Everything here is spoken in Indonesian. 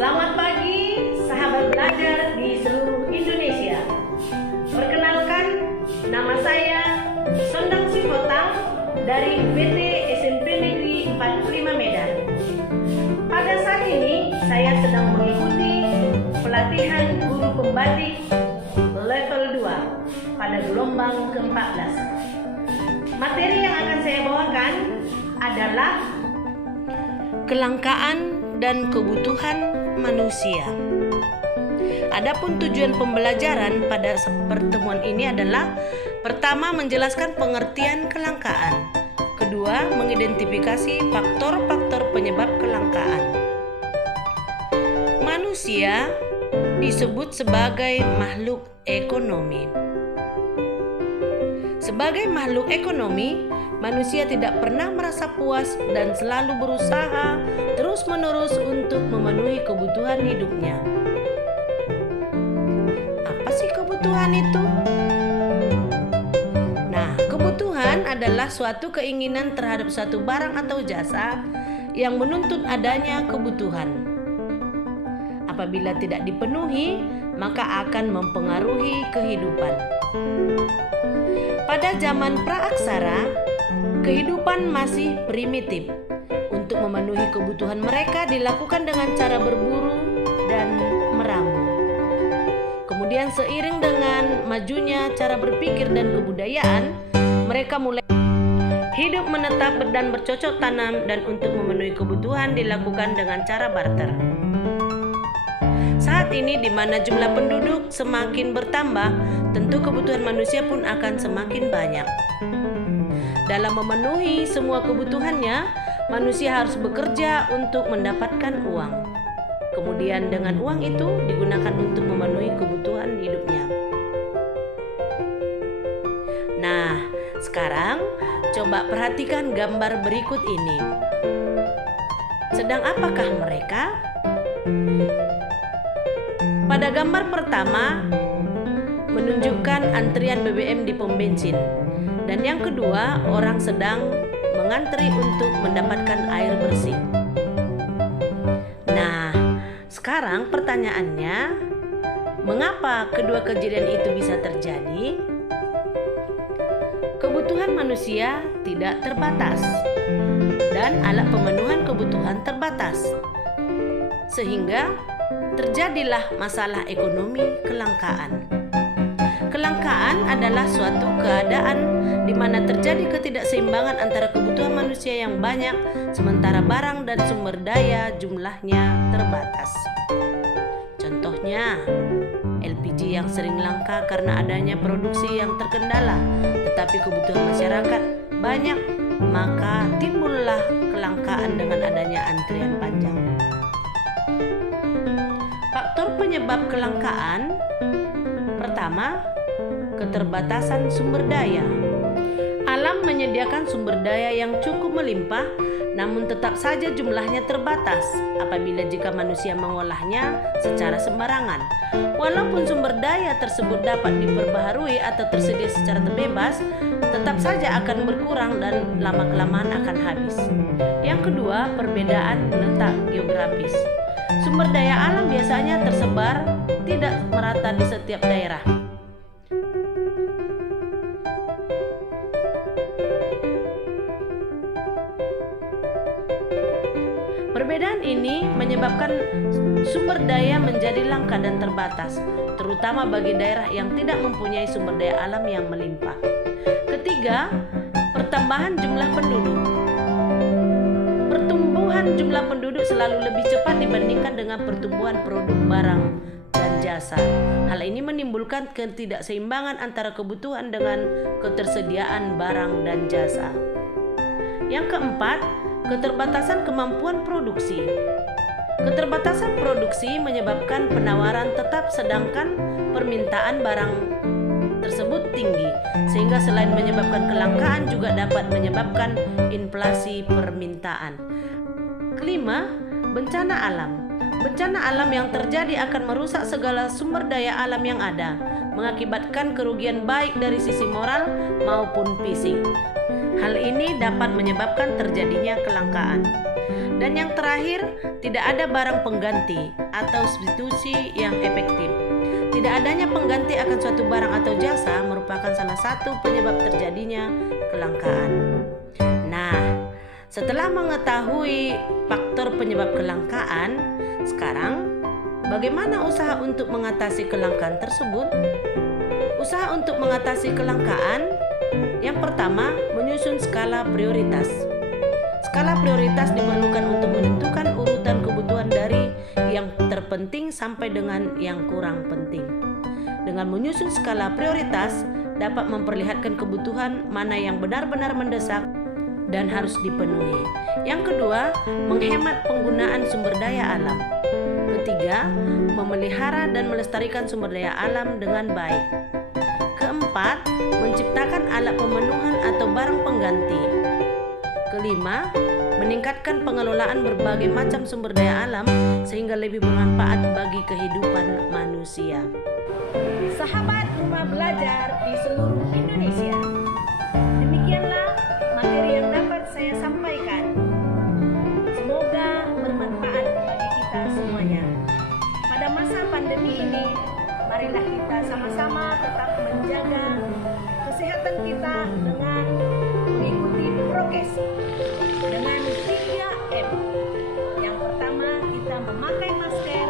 Selamat pagi, sahabat belajar di seluruh Indonesia. Perkenalkan, nama saya Sondang Sifota dari UPT SMP Negeri 45 Medan. Pada saat ini, saya sedang mengikuti pelatihan guru pembatik level 2 pada gelombang ke-14. Materi yang akan saya bawakan adalah kelangkaan dan kebutuhan manusia. Adapun tujuan pembelajaran pada pertemuan ini adalah: pertama, menjelaskan pengertian kelangkaan; kedua, mengidentifikasi faktor-faktor penyebab kelangkaan. Manusia disebut sebagai makhluk ekonomi. Sebagai makhluk ekonomi, manusia tidak pernah merasa puas dan selalu berusaha terus-menerus untuk memenuhi kebutuhan hidupnya. Apa sih kebutuhan itu? Nah, kebutuhan adalah suatu keinginan terhadap suatu barang atau jasa yang menuntut adanya kebutuhan. Apabila tidak dipenuhi, maka akan mempengaruhi kehidupan. Pada zaman praaksara, kehidupan masih primitif. Untuk memenuhi kebutuhan mereka dilakukan dengan cara berburu dan meramu. Kemudian seiring dengan majunya cara berpikir dan kebudayaan, mereka mulai hidup menetap dan bercocok tanam, dan untuk memenuhi kebutuhan dilakukan dengan cara barter. Saat ini di mana jumlah penduduk semakin bertambah, tentu kebutuhan manusia pun akan semakin banyak. Dalam memenuhi semua kebutuhannya, manusia harus bekerja untuk mendapatkan uang. Kemudian dengan uang itu digunakan untuk memenuhi kebutuhan hidupnya. Nah, sekarang coba perhatikan gambar berikut ini. Sedang apakah mereka? Pada gambar pertama menunjukkan antrian BBM di pom bensin, dan yang kedua orang sedang mengantri untuk mendapatkan air bersih. Nah, sekarang pertanyaannya, mengapa kedua kejadian itu bisa terjadi? Kebutuhan manusia tidak terbatas dan alat pemenuhan kebutuhan terbatas, sehingga terjadilah masalah ekonomi kelangkaan. Kelangkaan adalah suatu keadaan di mana terjadi ketidakseimbangan antara kebutuhan manusia yang banyak sementara barang dan sumber daya jumlahnya terbatas. Contohnya, LPG yang sering langka karena adanya produksi yang terkendala, tetapi kebutuhan masyarakat banyak, maka timbullah kelangkaan dengan adanya antrian panjang. Faktor penyebab kelangkaan pertama, keterbatasan sumber daya. Alam menyediakan sumber daya yang cukup melimpah, namun tetap saja jumlahnya terbatas apabila jika manusia mengolahnya secara sembarangan. Walaupun sumber daya tersebut dapat diperbaharui atau tersedia secara terbebas, tetap saja akan berkurang dan lama-kelamaan akan habis. Yang kedua, perbedaan letak geografis. Sumber daya alam biasanya tersebar tidak merata di setiap daerah. Perbedaan ini menyebabkan sumber daya menjadi langka dan terbatas, terutama bagi daerah yang tidak mempunyai sumber daya alam yang melimpah. Ketiga, pertambahan jumlah penduduk. Pertumbuhan jumlah penduduk selalu lebih cepat dibandingkan dengan pertumbuhan produk barang dan jasa. Hal ini menimbulkan ketidakseimbangan antara kebutuhan dengan ketersediaan barang dan jasa. Yang keempat, keterbatasan kemampuan produksi. Keterbatasan produksi menyebabkan penawaran tetap sedangkan permintaan barang tersebut tinggi, sehingga selain menyebabkan kelangkaan juga dapat menyebabkan inflasi permintaan. Kelima, bencana alam. Bencana alam yang terjadi akan merusak segala sumber daya alam yang ada, mengakibatkan kerugian baik dari sisi moral maupun fisik. Hal ini dapat menyebabkan terjadinya kelangkaan. Dan yang terakhir, tidak ada barang pengganti atau substitusi yang efektif. Tidak adanya pengganti akan suatu barang atau jasa merupakan salah satu penyebab terjadinya kelangkaan. Nah, setelah mengetahui faktor penyebab kelangkaan, sekarang bagaimana usaha untuk mengatasi kelangkaan tersebut? Usaha untuk mengatasi kelangkaan, yang pertama, menyusun skala prioritas. Skala prioritas diperlukan untuk menentukan urutan kebutuhan dari yang terpenting sampai dengan yang kurang penting. Dengan menyusun skala prioritas dapat memperlihatkan kebutuhan mana yang benar-benar mendesak dan harus dipenuhi. Yang kedua, menghemat penggunaan sumber daya alam. Ketiga, memelihara dan melestarikan sumber daya alam dengan baik. Keempat, menciptakan alat pemenuhan atau barang pengganti. Kelima, meningkatkan pengelolaan berbagai macam sumber daya alam sehingga lebih bermanfaat bagi kehidupan manusia. Sahabat Rumah Belajar di seluruh Indonesia, demikianlah materi yang dapat saya sampaikan. Semoga bermanfaat bagi kita semuanya. Pada masa pandemi ini, marilah kita sama-sama tetap menjaga kesehatan kita dengan mengikuti prokes dengan 3M. Yang pertama, kita memakai masker.